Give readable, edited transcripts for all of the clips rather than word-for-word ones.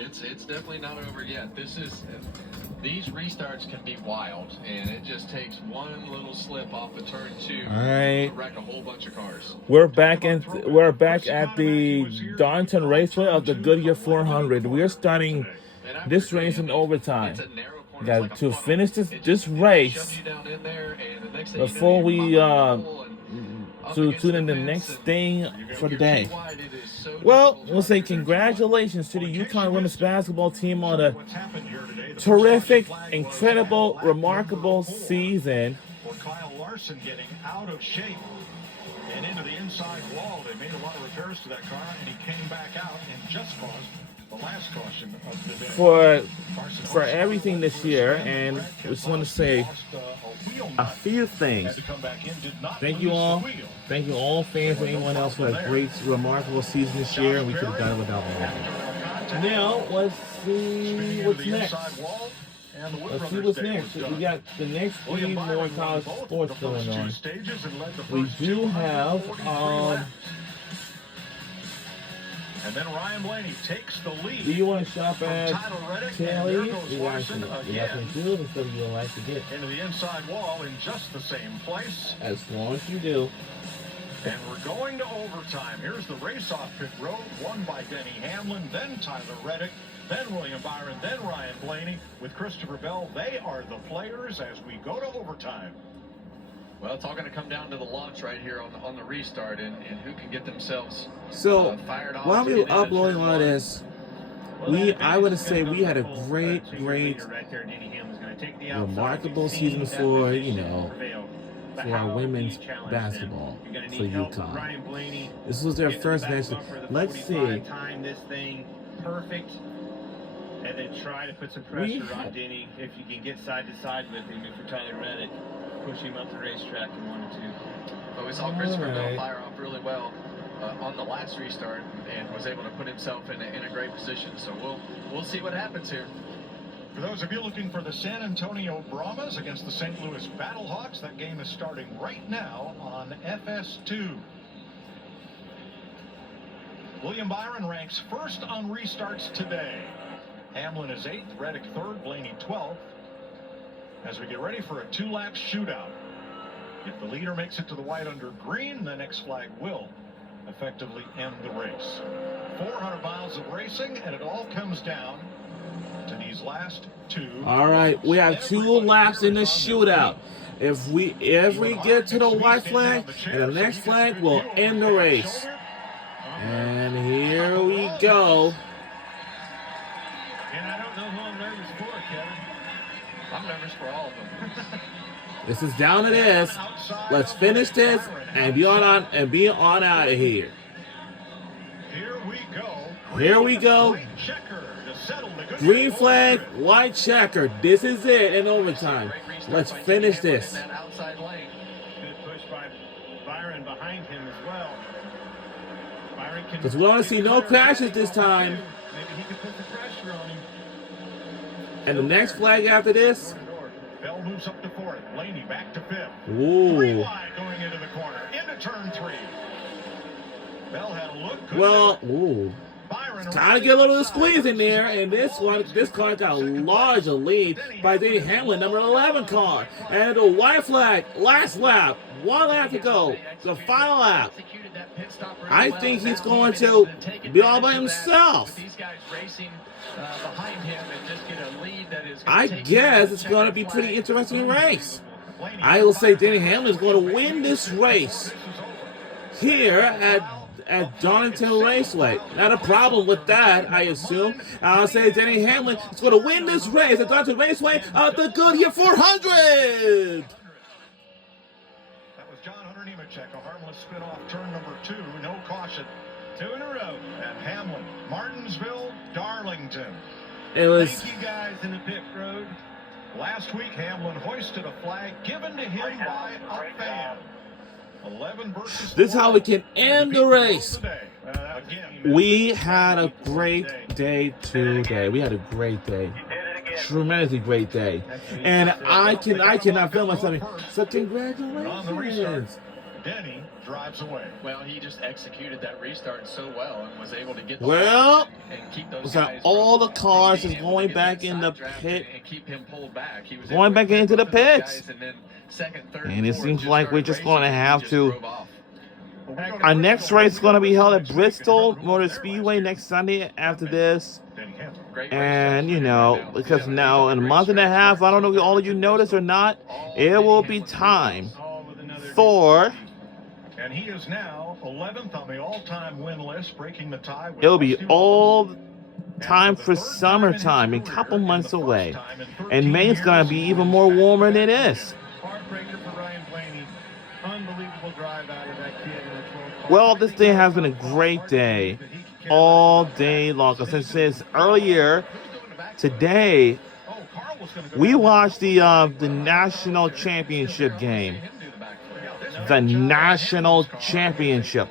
It's definitely not over yet. These restarts can be wild, and it just takes one little slip off of turn 2 to wreck a whole bunch of cars. We're back at the Darlington Raceway of the GoodYear 400. We're starting this race in overtime. Got to finish this race before we to tune in the next thing for the day. Well, we'll say congratulations to the Yukon women's basketball team on a terrific, incredible, remarkable season. For Kyle Larson getting out of shape and into the inside wall. They made a lot of repairs to that car, and he came back out and just caused the last caution of the day. For everything this year, and I just want to say a few things. Thank you all. Thank you all fans and anyone else for a great, remarkable season this year, and we could have done it without them. Now, let's see what's next. Let's see what's next. We got the next 3 more college sports going on. We do have and then Ryan Blaney takes the lead. Do you want to shop at Kelly? You got some shoes and stuff you would like to get. Into the inside wall in just the same place. As long as you do. And we're going to overtime. Here's the race-off pit road, won by Denny Hamlin, then Tyler Reddick, then William Byron, then Ryan Blaney. With Christopher Bell, they are the players as we go to overtime. Well, it's all going to come down to the launch right here on the restart and who can get themselves fired off. While we were uploading all this, I would say we had a great, remarkable season for, for our women's basketball for UConn. This was their first match. Let's see. Time this thing perfect, and then try to put some pressure on Denny if you can get side to side with him. If you're Tyler Reddick, push him up the racetrack in 1 or 2. But we saw Christopher Bell fire off really well on the last restart and was able to put himself in a great position. So we'll see what happens here. For those of you looking for the San Antonio Brahmas against the St. Louis Battlehawks, that game is starting right now on FS2. William Byron ranks first on restarts today. Hamlin is 8th, Reddick 3rd, Blaney 12th. As we get ready for a 2-lap shootout. If the leader makes it to the white under green, the next flag will effectively end the race. 400 miles of racing, and it all comes down to these last 2. All right, we have 2 laps in the shootout. If we get to the white flag, and the next flag will end the race. And here we go. And I don't know who I'm nervous for, Kevin. I'm nervous for all of them. This is down to this. Let's finish this and be on out of here. Here we go. Green flag, white checker. This is it in overtime. Let's finish this. Good push by Byron behind him as well. Because we want to see no crashes this time. Maybe he can put the pressure on him. And the next flag after this. Bell moves up to 4th. Blaney back to 5th. Ooh. 3 wide going into the corner. Into turn 3. Bell had a look good. Well, ooh. Trying to get a little squeeze in there, and this car got a larger lead by Denny Hamlin, number 11 car. And the white flag, last lap, 1 lap to go, the final lap. I think he's going to be all by himself. I guess it's going to be a pretty interesting race. I will say Denny Hamlin is going to win this race here at Darlington Raceway. Not a problem with that, I assume. I'll say Denny Hamlin is going to win this race at Darlington Raceway of the GoodYear 400. That was John Hunter Nemechek, a harmless spin off turn number 2, no caution. 2 in a row at Hamlin, Martinsville, Darlington. It was. Thank you guys in the pit road. Last week, Hamlin hoisted a flag given to him by a fan. 11 versus. This is how we can end the race. We had a great day today. We had a great day. Tremendously great day. And I cannot feel myself. So congratulations. Denny drives away. Well, he just executed that restart so well and was able to get the Well, and keep those was that guys all from, the cars is being able to going get back that in the side draft pit? and keep him pulled back. He was Going able to back clear into the both of those pits. guys, and then second, third, And it fourth seems just like we're started just racing, going to and he have just to. drove off. Our next race is going to be held at Bristol Motor Speedway next Sunday after this. Great race And, just you for him know, right now. because Yeah, now he's in a on month and a race half, track. I don't know if all of you noticed or not, it will be time for. And he is now 11th on the all-time win list, breaking the tie. It'll be all time for summertime, a couple months away. And May's going to be even more warmer than this. Heartbreaker for Ryan Blaney. Unbelievable drive out of that kid in the 12th car. Well, this day has been a great day, all day long. Since earlier today, we watched the national championship game. The national championship.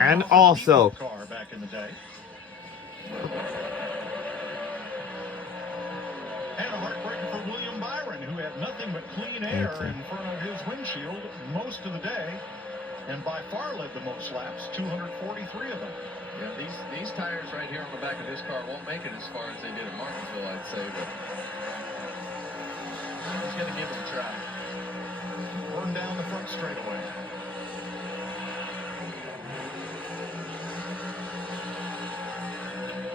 And also, and a heartbreaker for William Byron, who had nothing but clean air in front of his windshield most of the day, and by far led the most laps, 243 of them. Yeah, these tires right here on the back of this car won't make it as far as they did at Martinsville, I'd say, but he's going to give it a try. Burn down the front straightaway.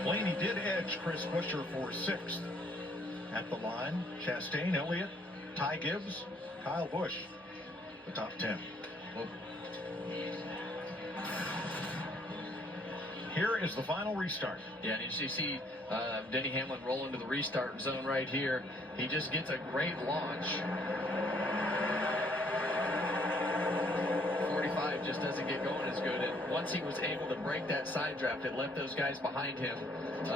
Blaney did edge Chris Buescher for 6th. At the line, Chastain, Elliott, Ty Gibbs, Kyle Busch, the top 10. Well, here is the final restart. yeah, and you see Denny Hamlin roll into the restart zone right here. He just gets a great launch. 45 just doesn't get going as good. And once he was able to break that side draft, it left those guys behind him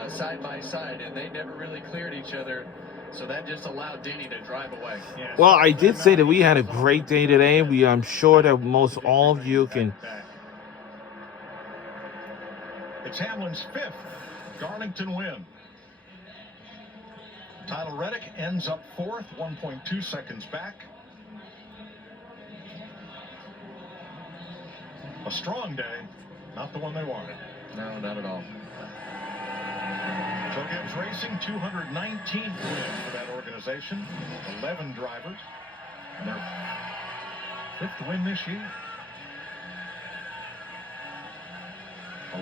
side by side, and they never really cleared each other. So that just allowed Denny to drive away. well, I did say that we had a great day today. I'm sure that most all of you can. It's Hamlin's 5th Darlington win. Tyler Reddick ends up 4th, 1.2 seconds back. A strong day, not the one they wanted. No, not at all. Joe Gibbs Racing, 219th win for that organization. 11 drivers. And their 5th win this year.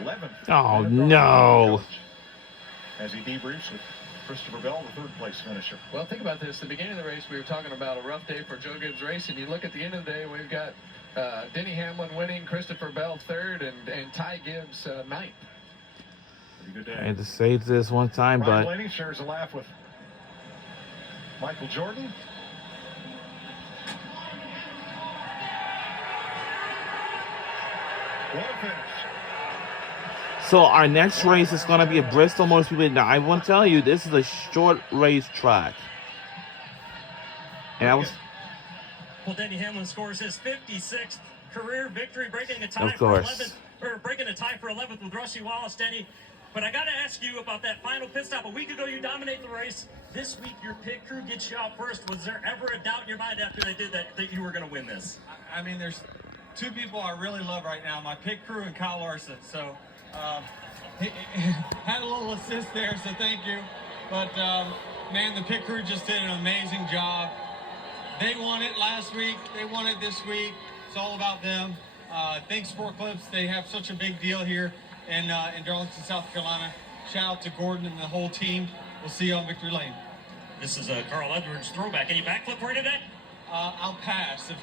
11th. Oh, no. As he debriefs with Christopher Bell, the 3rd place finisher. Well, think about this. The beginning of the race, we were talking about a rough day for Joe Gibbs Racing. You look at the end of the day, we've got Denny Hamlin winning, Christopher Bell 3rd, and Ty Gibbs 9th. Pretty good day. I had to say this one time, Ryan but Blaney shares a laugh with Michael Jordan. What a finish. so our next race is going to be at Bristol Motor Speedway. Now, I want to tell you, this is a short race track. And I was. Well, Denny Hamlin scores his 56th career victory, breaking a tie Of course. for 11th, or breaking a tie for 11th with Rusty Wallace, Denny. But I got to ask you about that final pit stop. A week ago, you dominate the race. This week, your pit crew gets you out first. Was there ever a doubt in your mind after they did that you were going to win this? I mean, there's two people I really love right now, my pit crew and Kyle Larson. So, he had a little assist there, so thank you. But, man, the pit crew just did an amazing job. They won it last week. They won it this week. It's all about them. Thanks, Sport Clips. They have such a big deal here in Darlington, South Carolina. Shout out to Gordon and the whole team. We'll see you on Victory Lane. This is a Carl Edwards throwback. Any backflip for you today? I'll pass. If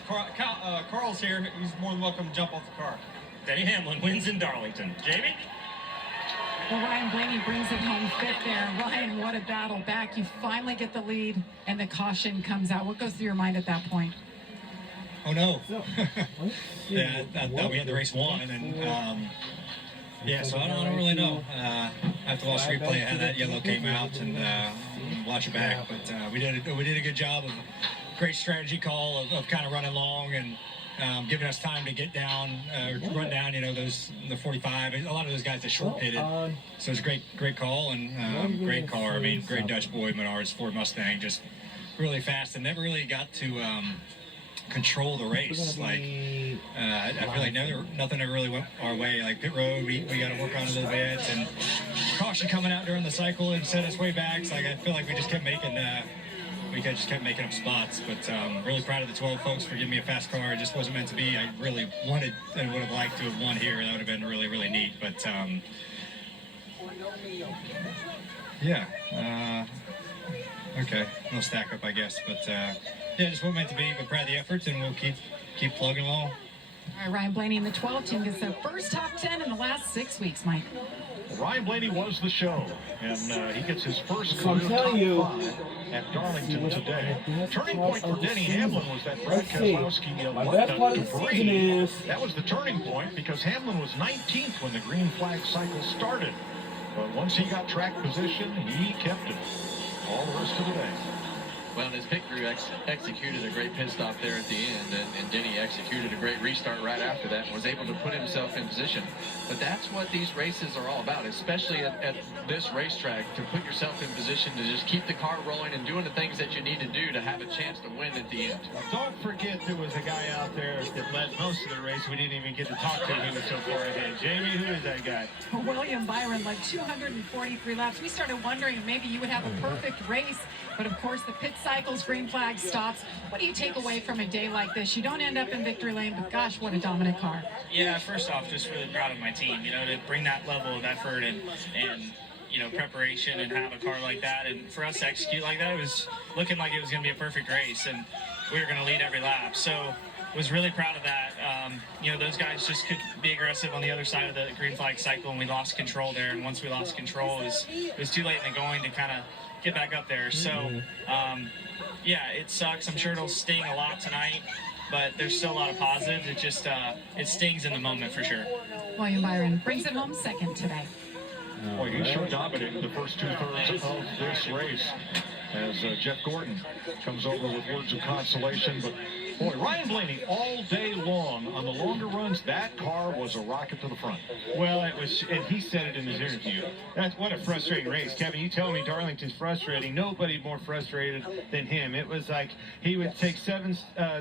Carl's here, he's more than welcome to jump off the car. Denny Hamlin wins in Darlington. Jamie? Well, Ryan Blaney brings it home 5th there. Ryan, what a battle back. You finally get the lead, and the caution comes out. What goes through your mind at that point? Oh, no. Yeah, I thought we had the race won, and yeah, so I don't really know. I have to watch the replay how that yellow came out and watch it back. But we did a good job of great strategy call of kind of running long and giving us time to get down, run down. You know, the 45. A lot of those guys that short pitted. So it's a great call and great car. I mean, great Dutch boy Menards Ford Mustang, just really fast and never really got to control the race. Like I feel like nothing ever really went our way. Like pit road, we got to work on a little bit, and caution coming out during the cycle and set us way back. So like I feel like we just kept making up spots. But really proud of the 12 folks for giving me a fast car. It just wasn't meant to be. I really wanted and would have liked to have won here. That would have been really, really neat. But okay, no stack up, I guess. But yeah, just wasn't meant to be. But proud of the efforts, and we'll keep plugging along. All right, Ryan Blaney and the 12 team gets their first top 10 in the last 6 weeks, Mike. Ryan Blaney was the show, and he gets his first So I'm career top telling you, 5 at Darlington today. Turning point for Denny Hamlin was that Brad let's see. Keselowski My best part of the season is That was the turning point because Hamlin was 19th when the green flag cycle started. But once he got track position, he kept it all the rest of the day. Well, his pit crew executed a great pit stop there at the end, and Denny executed a great restart right after that and was able to put himself in position. But that's what these races are all about, especially at this racetrack, to put yourself in position to just keep the car rolling and doing the things that you need to do to have a chance to win at the end. Don't forget there was a guy out there that led most of the race we didn't even get to talk to. He was so far ahead. Jamie, who is that guy? William Byron led 243 laps. We started wondering maybe you would have a perfect race, but of course the pit cycles, green flag stops. What do you take away from a day like this? You don't end up in victory lane, but gosh, what a dominant car. Yeah, first off, just really proud of my team, to bring that level of effort and preparation and have a car like that. And for us to execute like that, it was looking like it was going to be a perfect race, and we were going to lead every lap. So was really proud of that. Those guys just could be aggressive on the other side of the green flag cycle, and we lost control there. And once we lost control, it was too late in the going to kind of get back up there. So, it sucks. I'm sure it'll sting a lot tonight, but there's still a lot of positives. It just, it stings in the moment for sure. William Byron brings it home second today. Boy, he sure dominated the first 2/3 of this race as Jeff Gordon comes over with words of consolation. But boy, Ryan Blaney all day long on the longer runs, that car was a rocket to the front. Well, it was, and he said it in his interview. That's what a frustrating race. Kevin, you tell me Darlington's frustrating. Nobody more frustrated than him. It was like he would take 7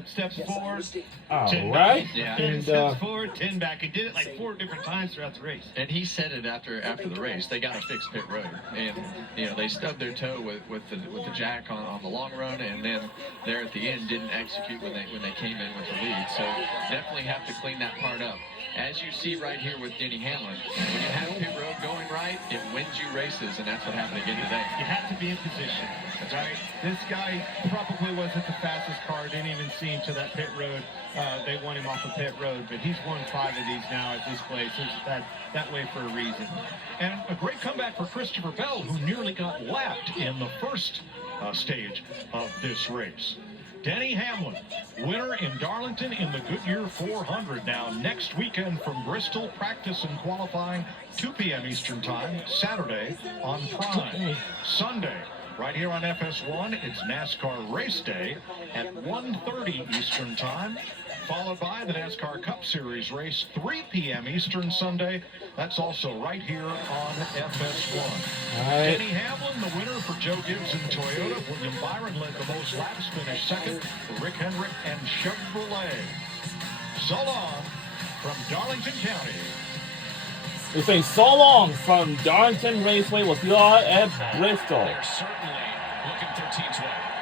steps forward, 10 back, 10 steps forward, 10 back. He did it like 4 different times throughout the race. And he said it after the race. They got to fix pit road, and they stubbed their toe with the jack on the long run, and then there at the end didn't execute when they came in with the lead. So definitely have to clean that part up. As you see right here with Denny Hamlin, when you have pit road going right, it wins you races, and that's what happened again today. You have to be in position. Right? This guy probably wasn't the fastest car, didn't even see him to that pit road. They won him off of pit road, but he's won 5 of these now at this place. It's that way for a reason. And a great comeback for Christopher Bell, who nearly got lapped in the first stage of this race. Denny Hamlin, winner in Darlington in the GoodYear 400. Now, next weekend from Bristol, practice and qualifying, 2 p.m. Eastern Time, Saturday on Prime. Sunday, right here on FS1, it's NASCAR Race Day at 1:30 Eastern Time, followed by the NASCAR Cup Series race, 3 p.m. Eastern Sunday. That's also right here on FS1. Right. Denny Hamlin, the winner for Joe Gibbs and Toyota. William Byron led the most laps, finished second for Rick Hendrick and Chevrolet. So long from Darlington County. We say so long from Darlington Raceway. We'll see you all at Bristol. They're certainly looking for teams well.